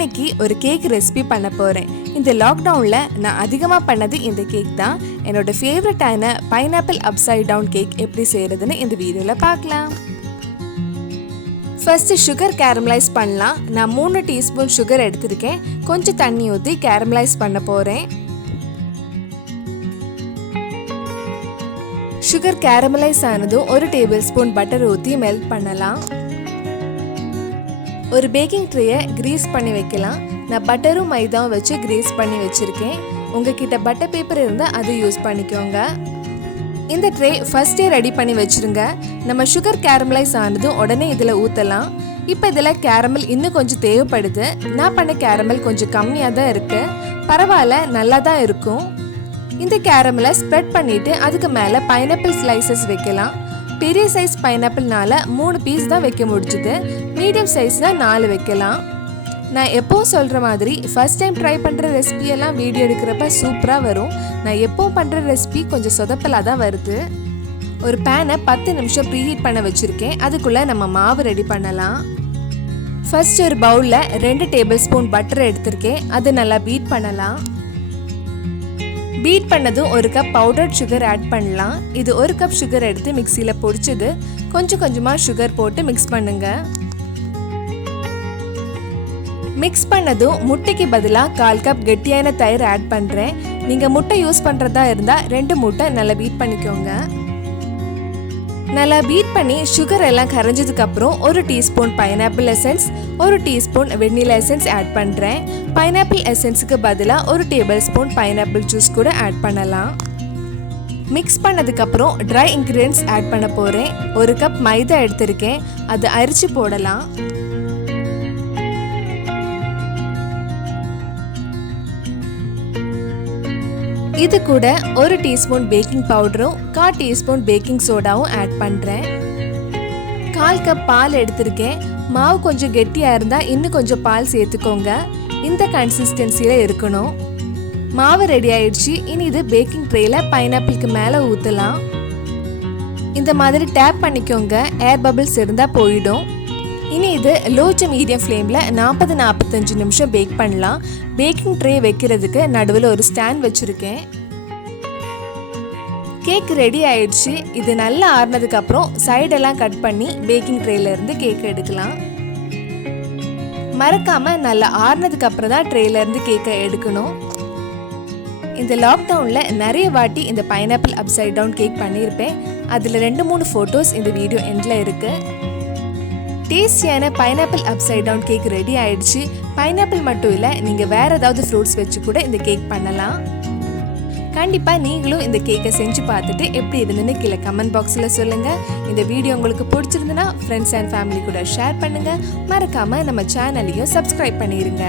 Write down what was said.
இன்னைக்கு ஒரு cake recipe பண்ண போகிறேன். இந்த லாக்டவுனில் நான் அதிகமாக பண்ணது இந்த கேக் தான். என்னோட ஃபேவரட்டான பைனாப்பிள் அப்சைட் டவுன் கேக் எப்படி செய்கிறதுன்னு இந்த வீடியோவில் பார்க்கலாம். ஃபர்ஸ்ட் சுகர் கேரமலைஸ் பண்ணலாம். நான் 3 டீஸ்பூன் சுகர் எடுத்திருக்கேன். கொஞ்சம் தண்ணி ஊற்றி கேரமலைஸ் பண்ண போகிறேன். சுகர் கேரமலைஸ் ஆனதும் 1 டேபிள் ஸ்பூன் பட்டர் ஊற்றி மெல்ட் பண்ணலாம். ஒரு பேக்கிங் ட்ரேயை கிரீஸ் பண்ணி வைக்கலாம். நான் பட்டரும் மைதாவும் வச்சு கிரீஸ் பண்ணி வச்சுருக்கேன். உங்ககிட்ட பட்டர் பேப்பர் இருந்தால் அதை யூஸ் பண்ணிக்கோங்க. இந்த ட்ரே ஃபர்ஸ்டே ரெடி பண்ணி வச்சுருங்க. நம்ம சுகர் கேரமலைஸ் ஆனதும் உடனே இதில் ஊற்றலாம். இப்போ இதில் கேரமல் இன்னும் கொஞ்சம் தேவைப்படுது. நான் பண்ண கேரமல் கொஞ்சம் கம்மியாக தான் இருக்குது. பரவாயில்ல, நல்லா தான் இருக்கும். இந்த கேரமலை ஸ்ப்ரெட் பண்ணிவிட்டு அதுக்கு மேலே பைனாப்பிள் ஸ்லைசஸ் வைக்கலாம். பெரிய சைஸ் பைனாப்பிள்னால 3 பீஸ் தான் வைக்க முடிச்சுது. மீடியம் சைஸில் 4 வைக்கலாம். நான் எப்போவும் சொல்கிற மாதிரி ஃபர்ஸ்ட் டைம் ட்ரை பண்ணுற ரெசிபியெல்லாம் வீடியோ எடுக்கிறப்ப சூப்பராக வரும். நான் எப்போவும் பண்ணுற ரெசிபி கொஞ்சம் சொதப்பலாக தான் வருது. ஒரு பேனை 10 நிமிஷம் ப்ரீஹீட் பண்ண வச்சுருக்கேன். அதுக்குள்ளே நம்ம மாவு ரெடி பண்ணலாம். ஃபர்ஸ்ட் ஒரு பவுலில் 2 டேபிள் ஸ்பூன் பட்டர் எடுத்திருக்கேன். அது நல்லா பீட் பண்ணலாம். பீட் பண்ணதும் 1 கப் பவுடர் சுகர் ஆட் பண்ணலாம். இது 1 கப் சுகர் எடுத்து மிக்சியில் பொடிச்சது. கொஞ்சம் கொஞ்சமாக சுகர் போட்டு மிக்ஸ் பண்ணுங்க. மிக்ஸ் பண்ணதும் முட்டைக்கு பதிலாக 1/4 கப் கெட்டியான தயிர் ஆட் பண்ணுறேன். நீங்கள் முட்டை யூஸ் பண்ணுறதா இருந்தால் 2 முட்டை நல்லா பீட் பண்ணிக்கோங்க. நல்லா பீட் பண்ணி சுகர் எல்லாம் கரைஞ்சதுக்கப்புறம் 1 teaspoon pineapple essence, 1 teaspoon vanilla essence add பண்ணுறேன். பைனாப்பிள் எசன்ஸுக்கு பதிலாக 1 டேபிள் ஸ்பூன் பைனாப்பிள் ஜூஸ் கூட ஆட் பண்ணலாம். மிக்ஸ் பண்ணதுக்கப்புறம் ட்ரை இன்க்ரீடியன்ட்ஸ் ஆட் பண்ண போகிறேன். 1 கப் மைதா எடுத்திருக்கேன். அது அரிச்சு போடலாம். இது கூட 1 டீஸ்பூன் பேக்கிங் பவுடரும் 1/4 டீஸ்பூன் பேக்கிங் சோடாவும் ஆட் பண்ணுறேன். 1/4 கப் பால் எடுத்திருக்கேன். மாவு கொஞ்சம் கெட்டியாக இருந்தால் இன்னும் கொஞ்சம் பால் சேர்த்துக்கோங்க. இந்த கன்சிஸ்டன்சியில் இருக்கணும். மாவு ரெடி ஆயிடுச்சு. இனி இது பேக்கிங் ட்ரேயில் பைனாப்பிளுக்கு மேலே ஊற்றலாம். இந்த மாதிரி டேப் பண்ணிக்கோங்க. ஏர் பபிள்ஸ் இருந்தால் போயிடும். இனி இது லோ டு மீடியம் ஃப்ளேமில் 40-45 நிமிஷம் பேக் பண்ணலாம். பேக்கிங் ட்ரே வைக்கிறதுக்கு நடுவில் ஒரு ஸ்டாண்ட் வச்சுருக்கேன். கேக் ரெடி ஆயிடுச்சு. இது நல்லா ஆறுனதுக்கப்புறம் சைடெல்லாம் கட் பண்ணி பேக்கிங் ட்ரேலேருந்து கேக் எடுக்கலாம். மறக்காமல் நல்லா ஆறுனதுக்கப்புறம் தான் ட்ரேலேருந்து கேக்கை எடுக்கணும். இந்த லாக்டவுனில் நிறைய வாட்டி இந்த பைனாப்பிள் அப்சைட் டவுன் கேக் பண்ணியிருப்பேன். அதில் 2-3 ஃபோட்டோஸ் இந்த வீடியோ எண்டில் இருக்குது. டேஸ்டியான pineapple upside down cake ready ஆயிடுச்சு. பைனாப்பிள் மட்டும் இல்லை, நீங்கள் வேறு ஏதாவது ஃப்ரூட்ஸ் வச்சு கூட இந்த கேக் பண்ணலாம். கண்டிப்பாக நீங்களும் இந்த கேக்கை செஞ்சு பார்த்துட்டு எப்படி இருந்துன்னு கீழே கமெண்ட் பாக்ஸில் சொல்லுங்கள். இந்த வீடியோ உங்களுக்கு பிடிச்சிருந்துன்னா ஃப்ரெண்ட்ஸ் அண்ட் ஃபேமிலி கூட ஷேர் பண்ணுங்கள். மறக்காமல் நம்ம சேனலையும் சப்ஸ்கிரைப் பண்ணிடுங்க.